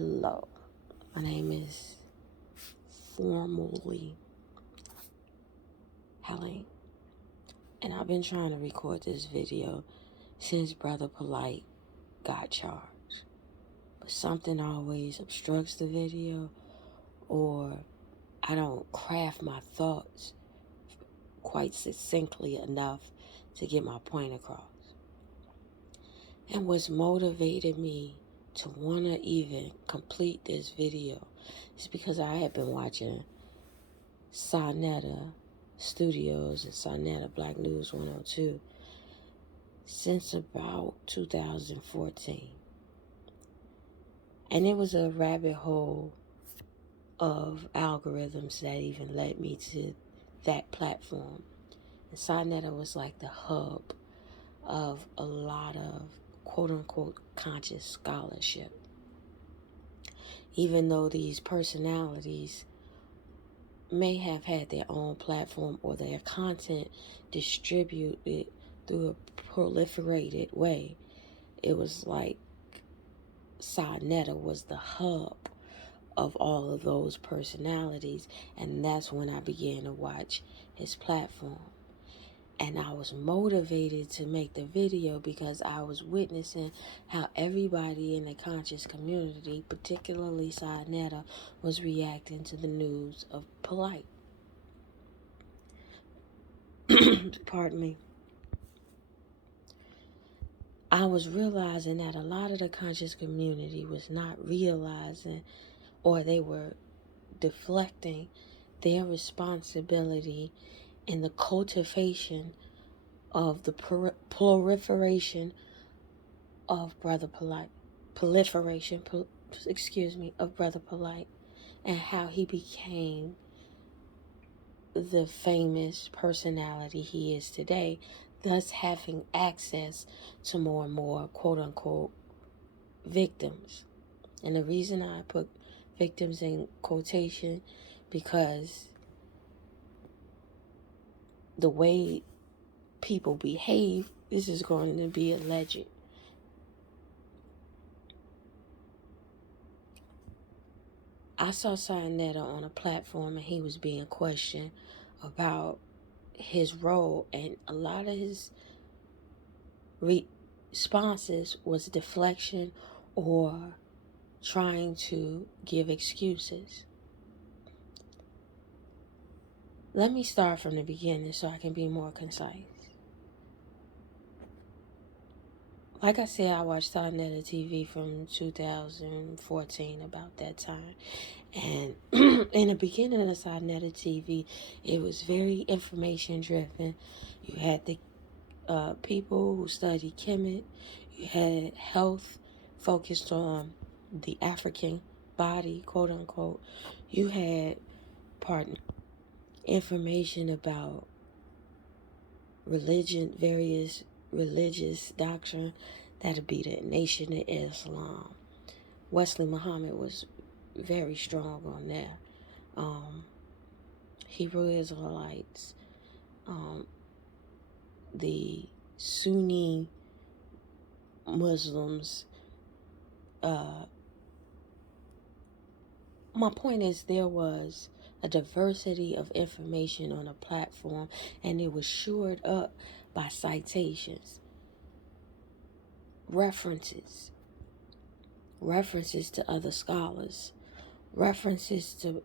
Hello, my name is formally Helen, and I've been trying to record this video since Brother Polight got charged. But something always obstructs the video, or I don't craft my thoughts quite succinctly enough to get my point across. And what's motivated me to want to even complete this video is because I had been watching Sonetta Studios and Sonetta Black News 102 since about 2014. And it was a rabbit hole of algorithms that even led me to that platform. And Sonetta was like the hub of a lot of quote-unquote conscious scholarship. Even though these personalities may have had their own platform or their content distributed through a proliferated way, it was like Sonetta was the hub of all of those personalities, and that's when I began to watch his platform. And I was motivated to make the video because I was witnessing how everybody in the conscious community, particularly Sonetta, was reacting to the news of Polight. Pardon me. I was realizing that a lot of the conscious community was not realizing, or they were deflecting their responsibility in the cultivation of the proliferation of Brother Polight, of Brother Polight, and how he became the famous personality he is today, thus having access to more and more quote-unquote victims. And the reason I put victims in quotation, because the way people behave, this is going to be alleged. I saw Sonetta on a platform and he was being questioned about his role, and a lot of his responses was deflection or trying to give excuses. Let me start from the beginning so I can be more concise. Like I said, I watched Sonetta TV from 2014, about that time. And in the beginning of Sonetta TV, it was very information driven. You had the people who studied Kemet. You had health focused on the African body, quote unquote. You had information about religion, various religious doctrine. That'd be the Nation of Islam. Wesley Muhammad was very strong on that. Hebrew Israelites, the Sunni Muslims. My point is, there was a diversity of information on a platform, and it was shored up by citations, references to other scholars, references to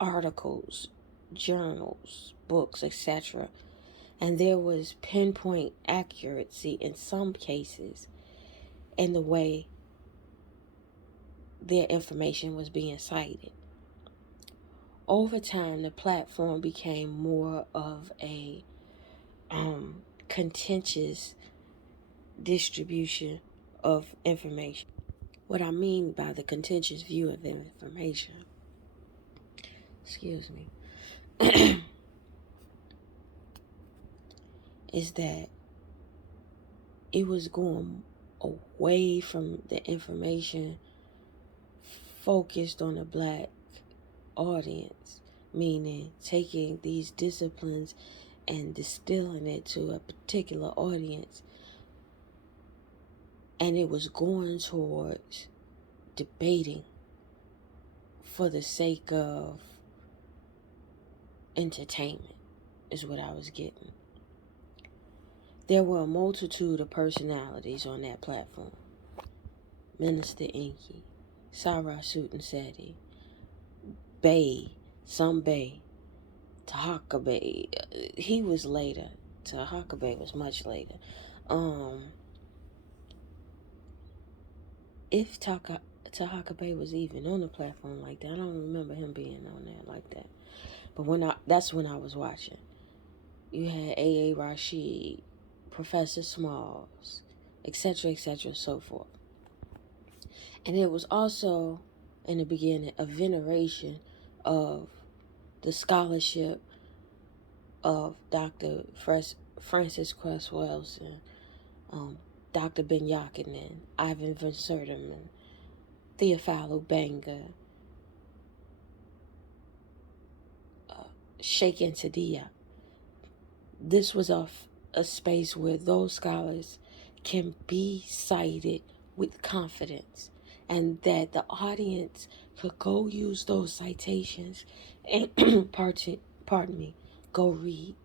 articles, journals, books, etc. And there was pinpoint accuracy in some cases in the way their information was being cited. Over time, the platform became more of a contentious distribution of information. What I mean by the contentious view of information, is that it was going away from the information focused on the black audience, meaning taking these disciplines and distilling it to a particular audience, and it was going towards debating for the sake of entertainment, is what I was getting. There were a multitude of personalities on that platform. Minister Inky, Sarah Sutton Seti, Bay, some Bay, Tahaka Bay. He was later. Tahaka Bay was much later. If Tahaka Bay was even on the platform like that, I don't remember him being on there like that. But that's when I was watching. You had A.A. Rashid, Professor Smalls, etc., etc., so forth. And it was also, in the beginning, a veneration of the scholarship of Dr. Francis Cress Welsing, Dr. Ben Yakinen, Ivan Van Sertiman, Theophilo Banga, Sheikh Intidia. This was a space where those scholars can be cited with confidence, and that the audience could go use those citations and pardon me, go read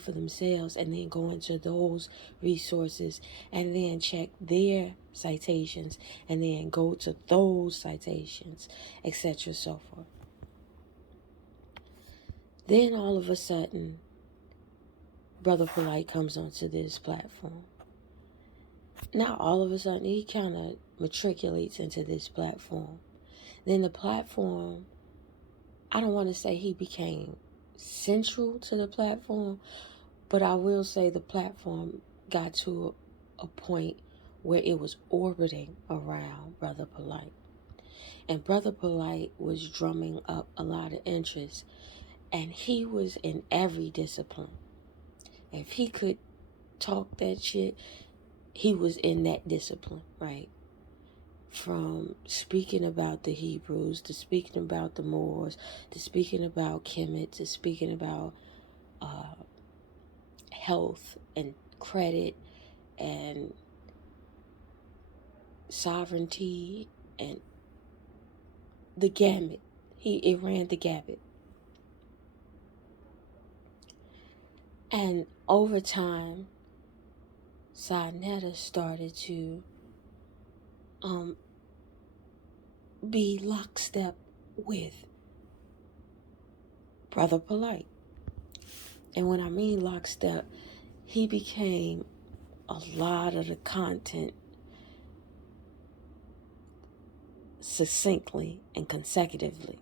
for themselves, and then go into those resources and then check their citations and then go to those citations, etc., so forth. Then all of a sudden, Brother Polight comes onto this platform. Now all of a sudden he kind of matriculates into this platform. Then the platform, I don't want to say he became central to the platform, but I will say the platform got to a point where it was orbiting around Brother Polight. And Brother Polight was drumming up a lot of interest, and he was in every discipline. If he could talk that shit, he was in that discipline, right? From speaking about the Hebrews, to speaking about the Moors, to speaking about Kemet, to speaking about health and credit and sovereignty and the gamut. It ran the gamut. And over time, Sinetta started to be lockstep with Brother Polight. And when I mean lockstep, he became a lot of the content succinctly and consecutively,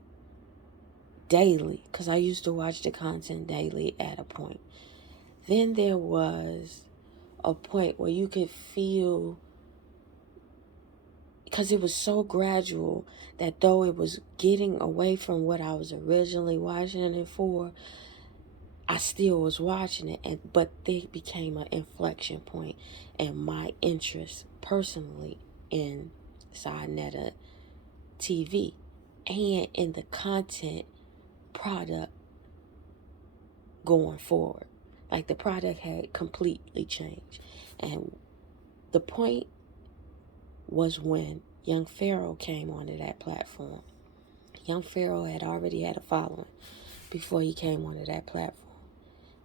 daily, because I used to watch the content daily at a point. Then there was a point where you could feel, because it was so gradual, that though it was getting away from what I was originally watching it for, I still was watching it, but there became an inflection point in my interest personally in Sinetta TV and in the content product going forward. Like, the product had completely changed. And the point was when Young Pharaoh came onto that platform. Young Pharaoh had already had a following before he came onto that platform.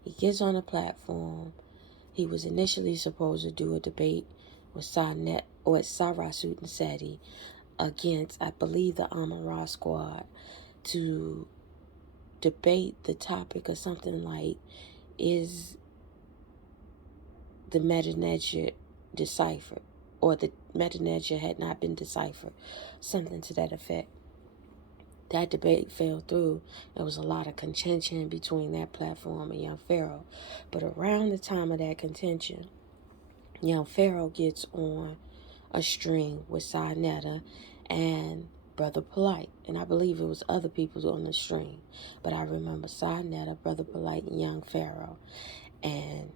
He gets on the platform. He was initially supposed to do a debate with Sarah Sutton Seti against, I believe, the Amon-Ra Squad, to debate the topic of something like, is the Meta Nedja deciphered, or the Meta Nedja had not been deciphered, something to that effect. That debate fell through. There was a lot of contention between that platform and Young Pharaoh. But around the time of that contention, Young Pharaoh gets on a string with Sinetta and Brother Polight. And I believe it was other people on the string. But I remember Sinetta, Brother Polight, and Young Pharaoh. And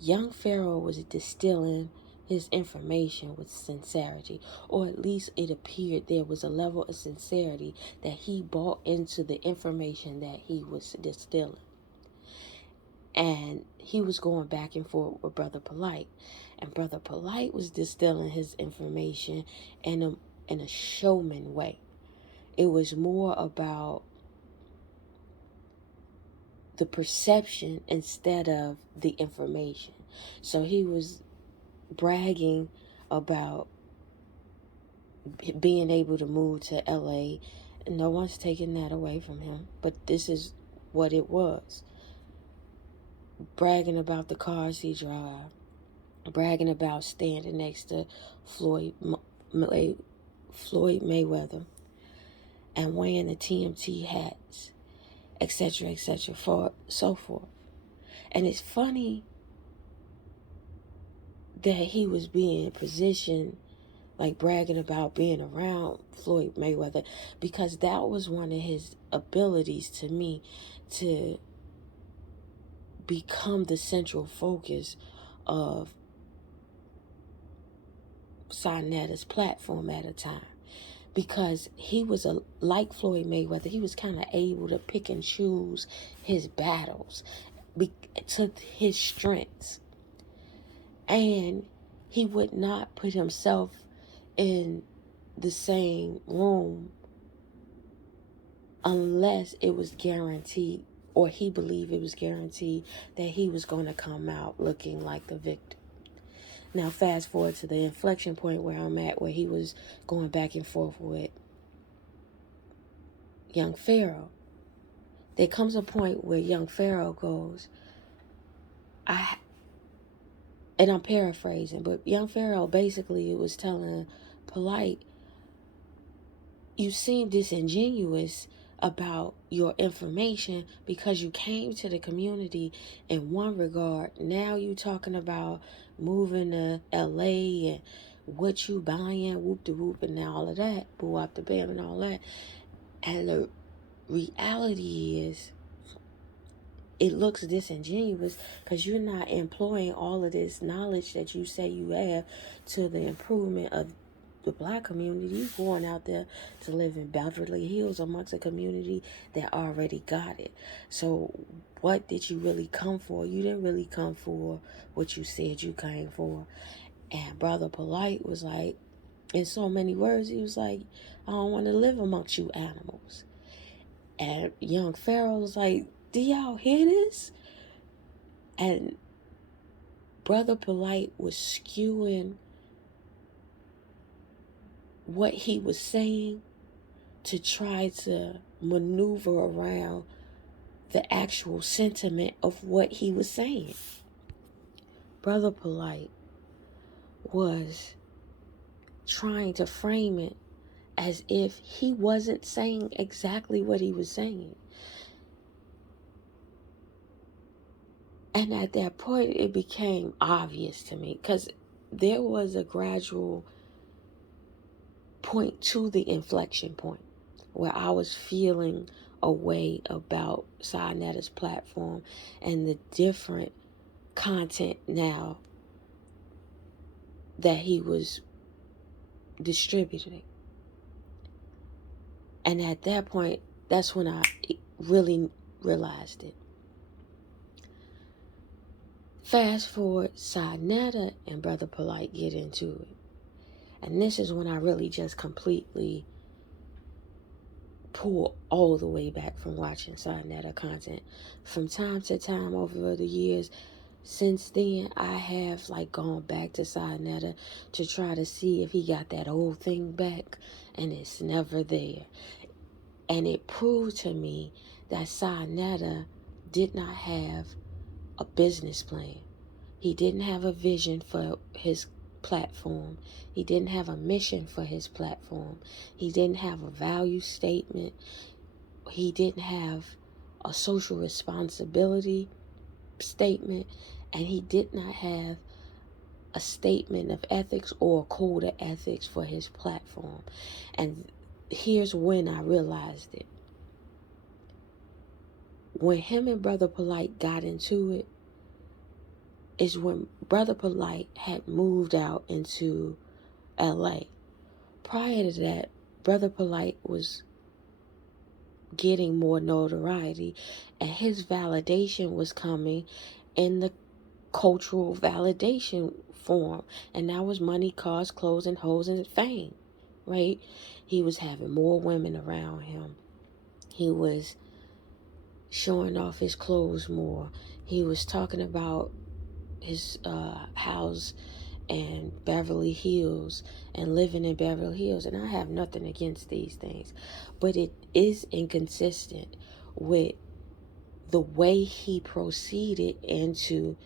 Young Pharaoh was distilling his information with sincerity, or at least it appeared there was a level of sincerity that he bought into the information that he was distilling. And he was going back and forth with Brother Polight, and Brother Polight was distilling his information in a showman way. It was more about the perception instead of the information. So he was bragging about being able to move to LA. No one's taking that away from him, but this is what it was. Bragging about the cars he drive, bragging about standing next to Floyd Mayweather and wearing the TMT hats, etc., etc., so forth. And it's funny that he was being positioned like bragging about being around Floyd Mayweather, because that was one of his abilities to me, to become the central focus of Sa-Neter's platform at a time. Because he was like Floyd Mayweather, he was kind of able to pick and choose his battles to his strengths. And he would not put himself in the same room unless it was guaranteed, or he believed it was guaranteed, that he was going to come out looking like the victim. Now fast forward to the inflection point where I'm at, where he was going back and forth with young Pharaoh. There comes a point where young Pharaoh goes, and I'm paraphrasing, but young Pharaoh basically was telling Polight, you seem disingenuous about your information because you came to the community in one regard. Now you talking about moving to LA and what you buying, whoop de whoop, and all of that, boo up the bam and all that. And the reality is, it looks disingenuous because you're not employing all of this knowledge that you say you have to the improvement of the Black community. You're going out there to live in Beverly Hills amongst a community that already got it. So what did you really come for? You didn't really come for what you said you came for. And Brother Polight was like, in so many words, he was like, I don't want to live amongst you animals. And young Pharaoh was like, do y'all hear this? And Brother Polight was skewing what he was saying to try to maneuver around the actual sentiment of what he was saying. Brother Polight was trying to frame it as if he wasn't saying exactly what he was saying. And at that point, it became obvious to me, because there was a gradual point to the inflection point where I was feeling a way about Sa-Neter's platform and the different content now that he was distributing. And at that point, that's when I really realized it. Fast forward, Sa-Neter and Brother Polight get into it. And this is when I really just completely pull all the way back from watching Sa-Neter content. From time to time over the years, since then, I have gone back to Sa-Neter to try to see if he got that old thing back, and it's never there. And it proved to me that Sa-Neter did not have a business plan. He didn't have a vision for his platform. He didn't have a mission for his platform. He didn't have a value statement. He didn't have a social responsibility statement. And he did not have a statement of ethics or a code of ethics for his platform. And here's when I realized it. When him and Brother Polight got into it, is when Brother Polight had moved out into LA. Prior to that, Brother Polight was getting more notoriety, and his validation was coming in the cultural validation form, and that was money, cars, clothes, and hoes, and fame. right? He was having more women around him. He was showing off his clothes more. He was talking about his house and Beverly Hills and living in Beverly Hills. And I have nothing against these things, but it is inconsistent with the way he proceeded into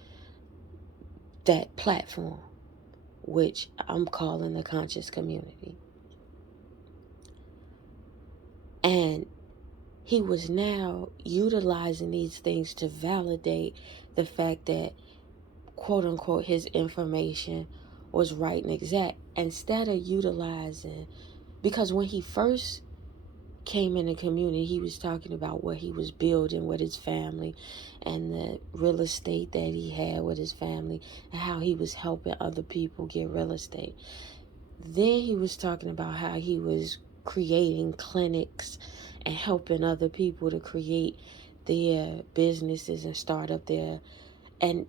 that platform, which I'm calling the conscious community. And he was now utilizing these things to validate the fact that, quote unquote, his information was right and exact, instead of utilizing, because when he first came in the community, he was talking about what he was building with his family and the real estate that he had with his family and how he was helping other people get real estate. Then he was talking about how he was creating clinics and helping other people to create their businesses and start up their, and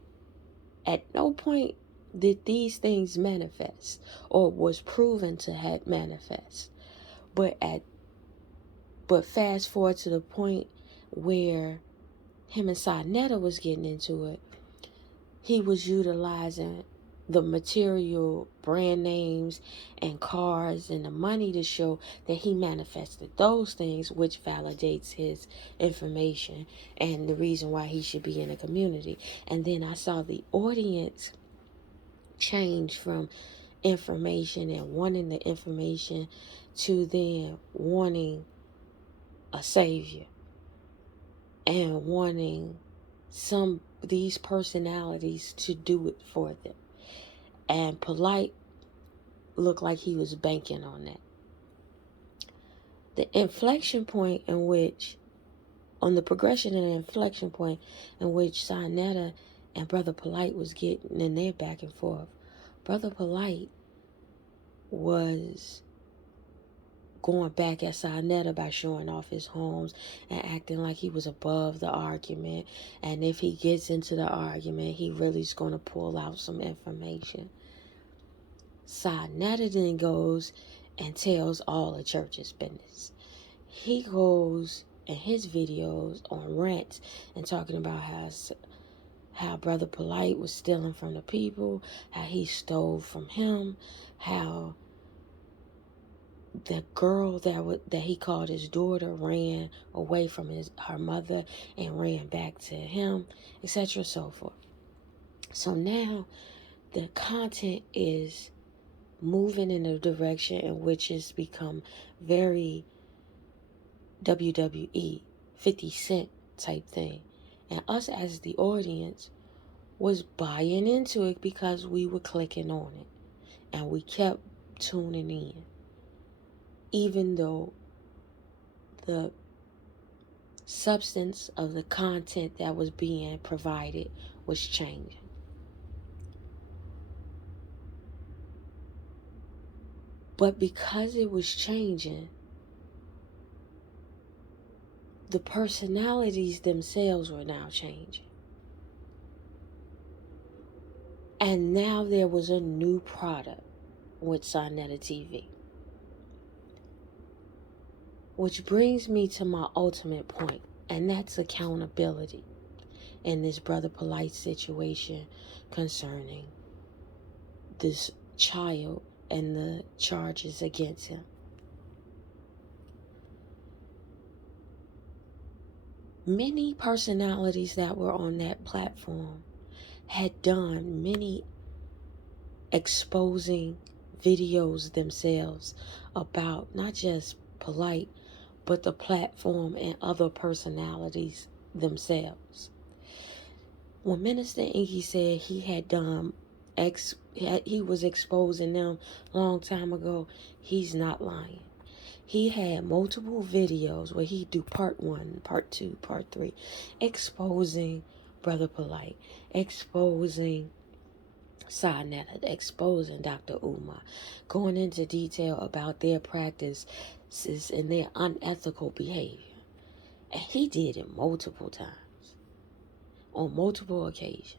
at no point did these things manifest or was proven to have manifest. But fast forward to the point where him and Sinetta was getting into it, he was utilizing the material brand names and cars and the money to show that he manifested those things, which validates his information and the reason why he should be in a community. And then I saw the audience change from information and wanting the information to then wanting a savior and wanting these personalities to do it for them. And Polight looked like he was banking on that. The inflection point in which, on the progression and the inflection point in which Sinetta and Brother Polight was getting in their back and forth, Brother Polight was going back at Sinetta by showing off his homes and acting like he was above the argument. And if he gets into the argument, he really is going to pull out some information. Sinetta then goes and tells all the church's business. He goes in his videos on rants and talking about how Brother Polight was stealing from the people, how he stole from him, how the girl that he called his daughter ran away from her mother and ran back to him, etc. so forth. So now the content is moving in a direction in which it's become very WWE 50 Cent type thing. And us as the audience was buying into it because we were clicking on it. And we kept tuning in. Even though the substance of the content that was being provided was changing. But because it was changing, the personalities themselves were now changing. And now there was a new product with Sinetta TV. Which brings me to my ultimate point, and that's accountability in this Brother Polight situation concerning this child and the charges against him. Many personalities that were on that platform had done many exposing videos themselves about not just Polight, but the platform and other personalities themselves. When Minister Inky said he had done he was exposing them a long time ago, he's not lying. He had multiple videos where he do part 1, part 2, part 3, exposing Brother Polight, exposing Sinetta, exposing Dr. Umar, going into detail about their practices and their unethical behavior. And he did it multiple times, on multiple occasions.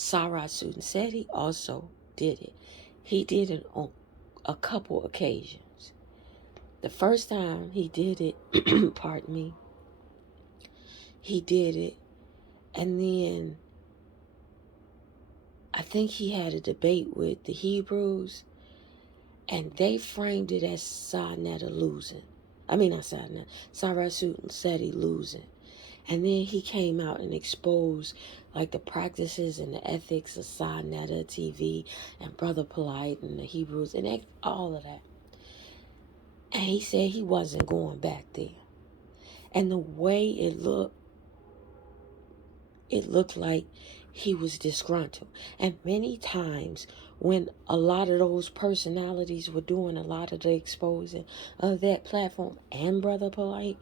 Sarah Sutton said he also did it. He did it on a couple occasions. The first time he did it, pardon me, he did it, and then I think he had a debate with the Hebrews, and they framed it as Sarnetta losing. I mean, not Sarnetta. Sarah Sutton said he losing. And then he came out and exposed like the practices and the ethics of Sarnetta TV and Brother Polight and the Hebrews and all of that. And he said he wasn't going back there. And the way it looked like he was disgruntled. And many times when a lot of those personalities were doing a lot of the exposing of that platform and Brother Polight,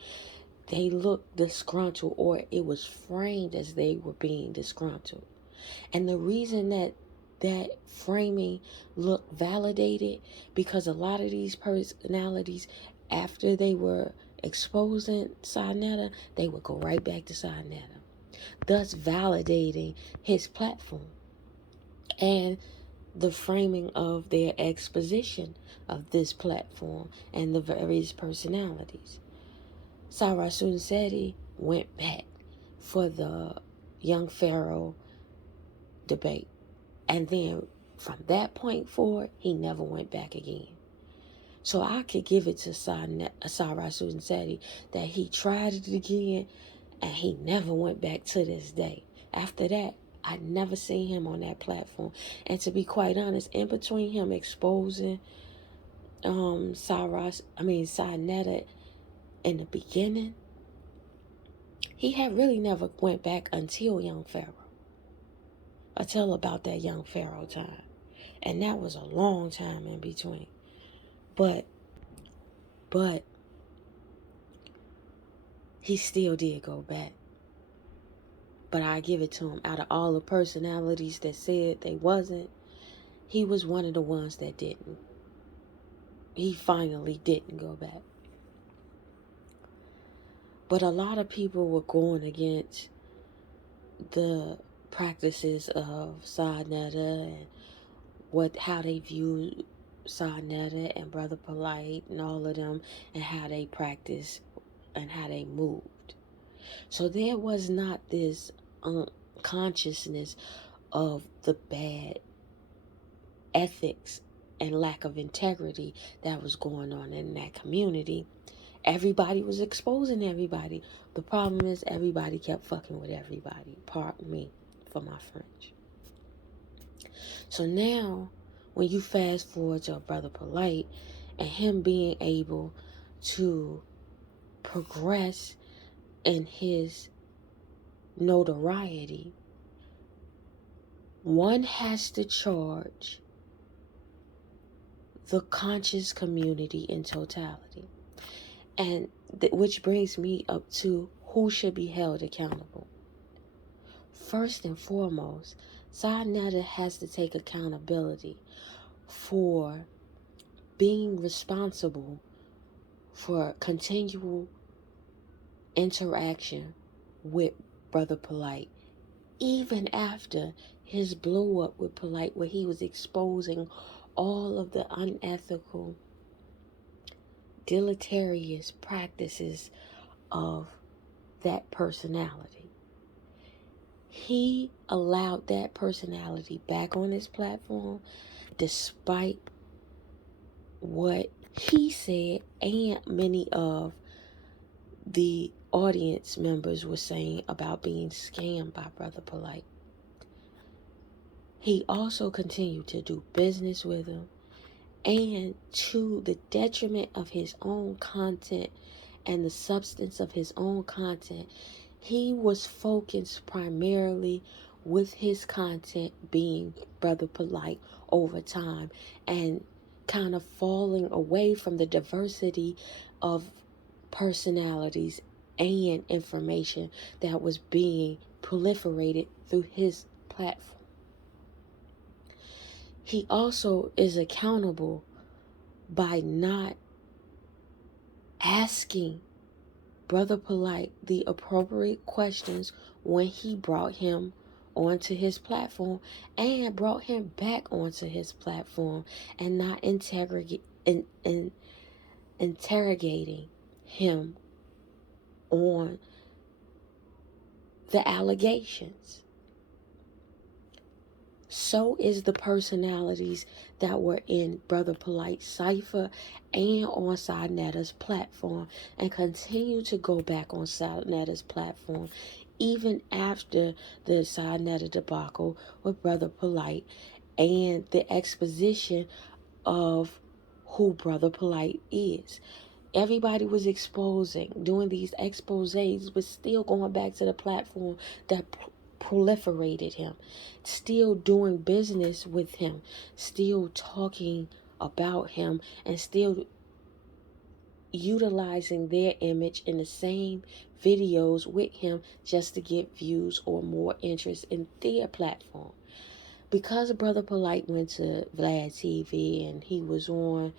they looked disgruntled, or it was framed as they were being disgruntled. And the reason that framing looked validated, because a lot of these personalities, after they were exposing Sarnetta, they would go right back to Sarnetta, thus validating his platform and the framing of their exposition of this platform and the various personalities. Sarah Sunseti went back for the young Pharaoh debate. And then from that point forward, he never went back again. So I could give it to Sarah Sunseti that he tried it again and he never went back to this day. After that, I never seen him on that platform. And to be quite honest, in between him exposing Sarnetta in the beginning, he had really never went back until young Pharaoh. Until about that young Pharaoh time. And that was a long time in between. But he still did go back. But I give it to him. Out of all the personalities that said they wasn't, he was one of the ones that didn't. He finally didn't go back. But a lot of people were going against the practices of Sarnetta and how they viewed Sarnetta and Brother Polight and all of them, and how they practiced and how they moved. So there was not this consciousness of the bad ethics and lack of integrity that was going on in that community. Everybody was exposing everybody. The problem is everybody kept fucking with everybody. Pardon me for my French. So now, when you fast forward to a Brother Polight and him being able to progress in his notoriety, one has to charge the conscious community in totality. And which brings me up to who should be held accountable. First and foremost, Sarnetta has to take accountability for being responsible for continual interaction with Brother Polight, even after his blow up with Polight, where he was exposing all of the unethical, deleterious practices of that personality. He allowed that personality back on his platform despite what he said and many of the audience members were saying about being scammed by Brother Polight. He also continued to do business with him, and to the detriment of his own content and the substance of his own content, he was focused primarily with his content being Brother Polight over time, and kind of falling away from the diversity of personalities and information that was being proliferated through his platform. He also is accountable by not asking Brother Polight the appropriate questions when he brought him onto his platform and brought him back onto his platform and not interrogating him on the allegations. So is the personalities that were in Brother Polight's cipher and on Sinetta's platform, and continue to go back on Sinetta's platform even after the Sinetta debacle with Brother Polight and the exposition of who Brother Polight is. Everybody was doing these exposés, but still going back to the platform that proliferated him, still doing business with him, still talking about him, and still utilizing their image in the same videos with him just to get views or more interest in their platform. Because Brother Polight went to Vlad TV and he was on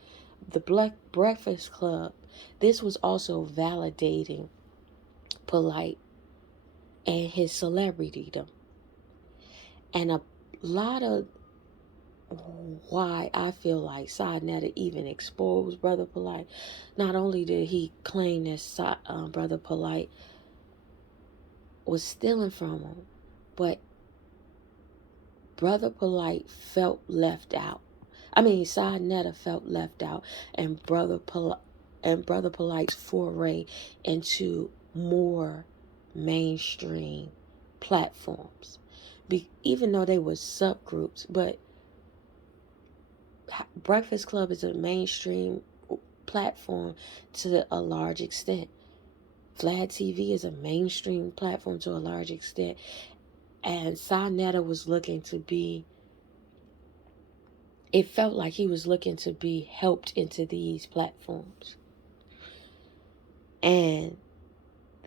the Breakfast Club, this was also validating Polight and his celebritydom. And a lot of why I feel like Sinetta even exposed Brother Polight. Not only did he claim that Brother Polight was stealing from him, but Brother Polight felt left out. Sinetta felt left out, and Brother Polight's foray into more mainstream platforms, even though they were subgroups. But Breakfast Club is a mainstream platform to a large extent. Vlad TV is a mainstream platform to a large extent, and Sinetta was looking to be. It felt like he was looking to be helped into these platforms. And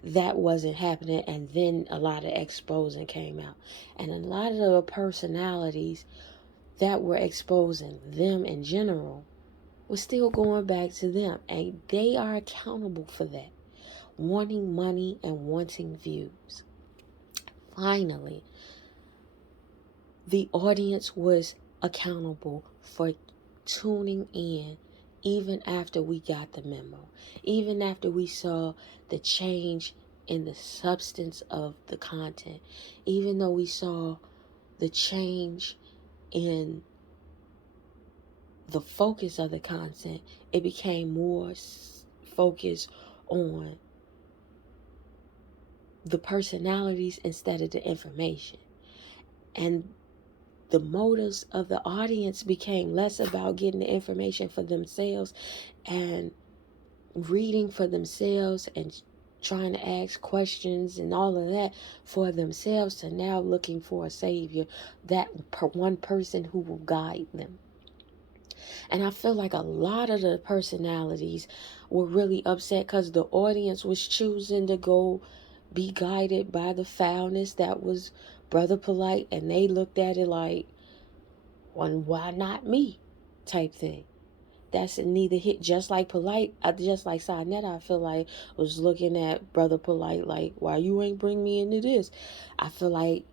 that wasn't happening. And then a lot of exposing came out. And a lot of the personalities that were exposing them in general was still going back to them. And they are accountable for that. Wanting money and wanting views. Finally, the audience was accountable for tuning in even after we got the memo, even after we saw the change in the substance of the content, even though we saw the change in the focus of the content. It became more focused on the personalities instead of the information. And the motives of the audience became less about getting the information for themselves and reading for themselves and trying to ask questions and all of that for themselves, to now looking for a savior, that one person who will guide them. And I feel like a lot of the personalities were really upset because the audience was choosing to go be guided by the foulness that was Brother Polight, and they looked at it like, well, why not me type thing. That's neither hit. Just like Sinetta, I feel like was looking at Brother Polight like, why you ain't bring me into this? I feel like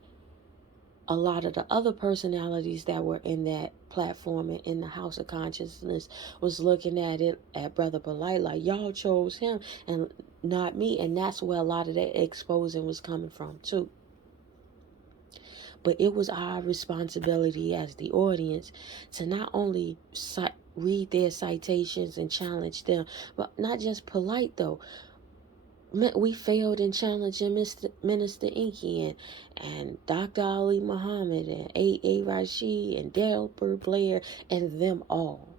a lot of the other personalities that were in that platform and in the House of Consciousness was looking at it at Brother Polight like, y'all chose him and not me. And that's where a lot of that exposing was coming from too. But it was our responsibility as the audience to not only read their citations and challenge them, but not just Polight though. We failed in challenging Minister Inky and Dr. Ali Muhammad and A.A. Rashid and Delbert Blair and them all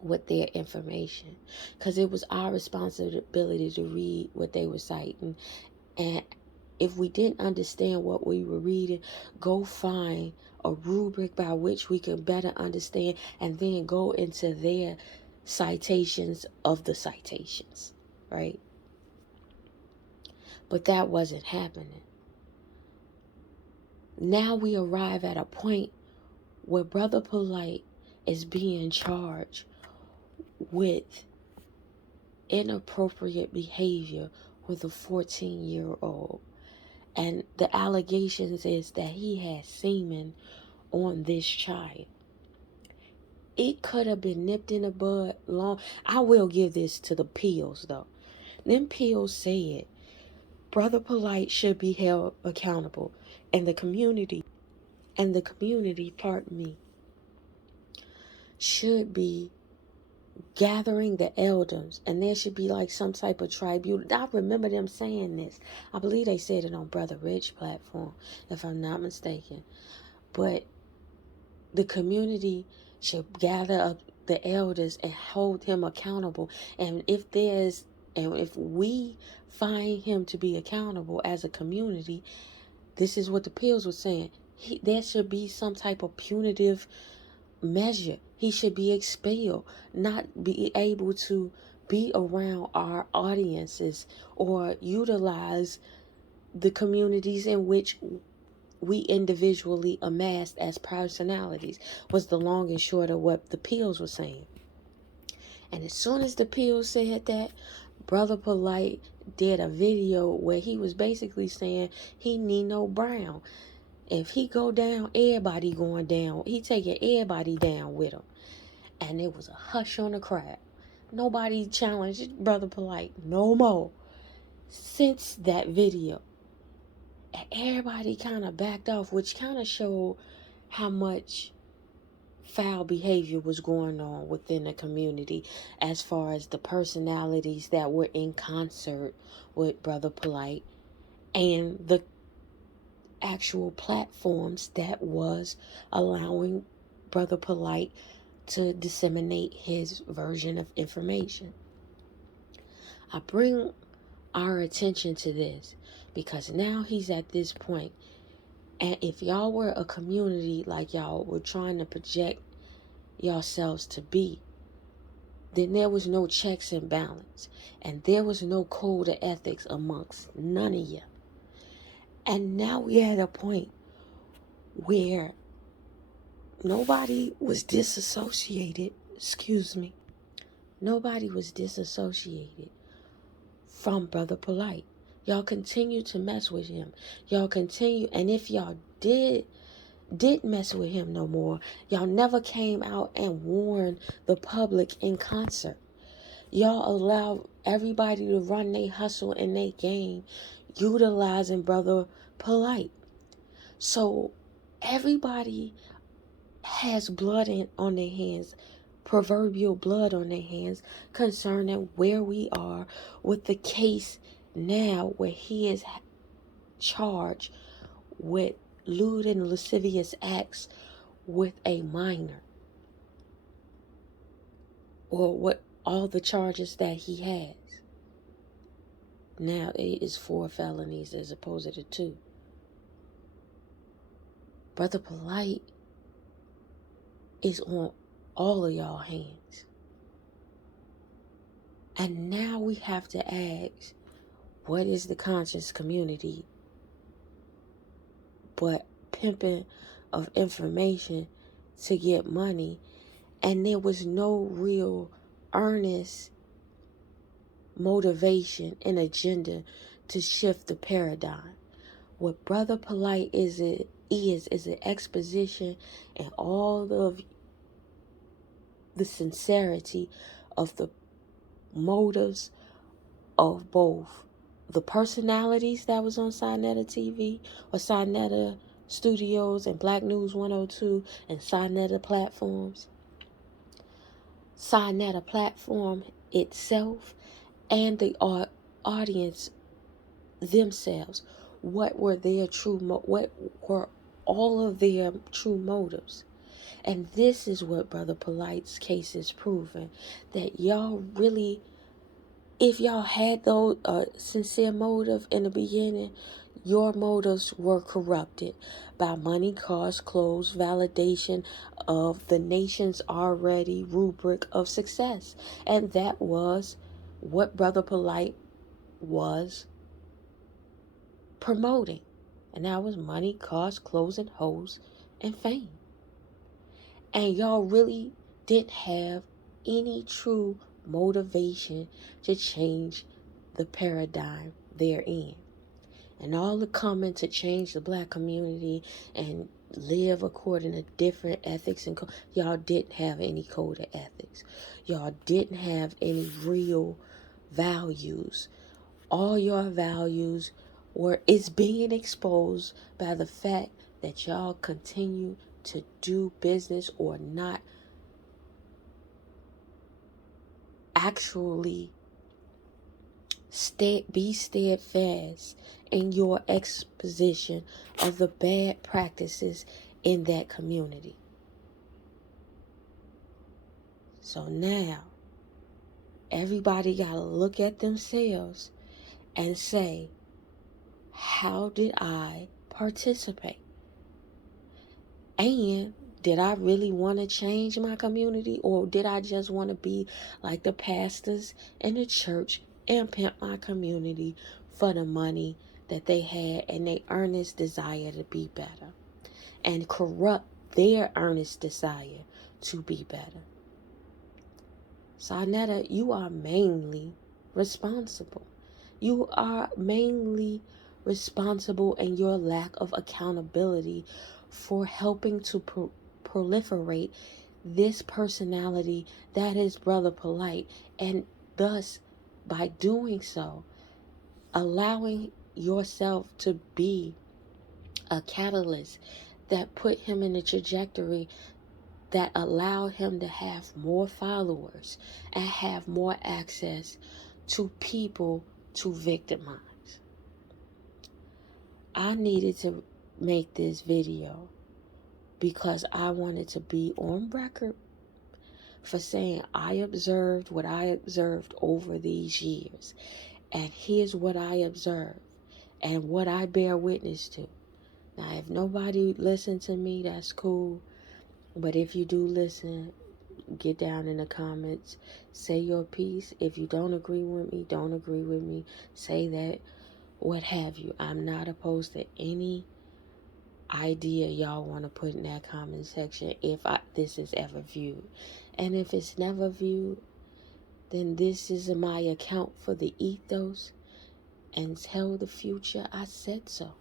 with their information. Because it was our responsibility to read what they were citing. And if we didn't understand what we were reading, go find a rubric by which we can better understand and then go into their citations of the citations, right? But that wasn't happening. Now we arrive at a point where Brother Polight is being charged with inappropriate behavior with a 14-year-old. And the allegations is that he had semen on this child. It could have been nipped in the bud long. I will give this to the pills though. Them pills said Brother Polight should be held accountable, and the community, pardon me, should be gathering the elders, and there should be like some type of tribunal. I remember them saying this. I believe they said it on Brother Rich platform, if I'm not mistaken. But the community should gather up the elders and hold him accountable. And if we find him to be accountable as a community, this is what the pills were saying. There should be some type of punitive measure. He should be expelled, not be able to be around our audiences or utilize the communities in which we individually amassed as personalities, was the long and short of what the pills were saying. And as soon as the pills said that, Brother Polight did a video where he was basically saying he need no Brown. If he go down, everybody going down. He taking everybody down with him. And it was a hush on the crowd. Nobody challenged Brother Polight no more since that video. And everybody kind of backed off, which kind of showed how much foul behavior was going on within the community as far as the personalities that were in concert with Brother Polight and the actual platforms that was allowing Brother Polight to disseminate his version of information. I bring our attention to this because now he's at this point. And if y'all were a community like y'all were trying to project yourselves to be, then there was no checks and balance. And there was no code of ethics amongst none of you. And now we're at a point where nobody was disassociated. Nobody was disassociated from Brother Polight. Y'all continue to mess with him. Y'all continue, and if y'all did mess with him no more, y'all never came out and warned the public in concert. Y'all allowed everybody to run their hustle and their game, utilizing Brother Polight. So everybody has blood on their hands, proverbial blood on their hands, concerning where we are with the case now where he is charged with lewd and lascivious acts with a minor, or what all the charges that he has. Now it is 4 felonies as opposed to 2. Brother Polight is on all of y'all hands. And now we have to ask, what is the conscious community but pimping of information to get money? And there was no real earnest motivation and agenda to shift the paradigm. What Brother Polight is an exposition and all of the sincerity of the motives of both the personalities that was on Sinetta TV or Sinetta Studios and Black News 102 and Sinetta platforms. Sinetta platform itself and the audience themselves. What were what were all of their true motives? And this is what Brother Polight's case is proving, that y'all really, if y'all had those sincere motive in the beginning, your motives were corrupted by money, cars, clothes, validation of the nation's already rubric of success. And that was what Brother Polight was promoting. And that was money, cars, clothes, and hoes, and fame. And y'all really didn't have any true motivation to change the paradigm therein. and all the coming to change the black community and live according to different ethics and y'all didn't have any code of ethics. Y'all didn't have any real values. All your values is being exposed by the fact that y'all continue to do business or not actually be steadfast in your exposition of the bad practices in that community. So now, everybody got to look at themselves and say, how did I participate? And did I really want to change my community, or did I just want to be like the pastors in the church and pimp my community for the money that they had and their earnest desire to be better and corrupt their earnest desire to be better? Sarnetta, you are mainly responsible. You are mainly responsible in your lack of accountability for helping to proliferate this personality that is Brother Polight, and thus, by doing so, allowing yourself to be a catalyst that put him in a trajectory that allowed him to have more followers and have more access to people to victimize. I needed to make this video because I wanted to be on record for saying I observed what I observed over these years. And here's what I observed and what I bear witness to. Now, if nobody listened to me, that's cool. But if you do listen, get down in the comments, say your piece. If you don't agree with me, don't agree with me. Say that, what have you. I'm not opposed to any idea y'all want to put in that comment section if this is ever viewed. And if it's never viewed, then this is my account for the ethos, and tell the future I said so.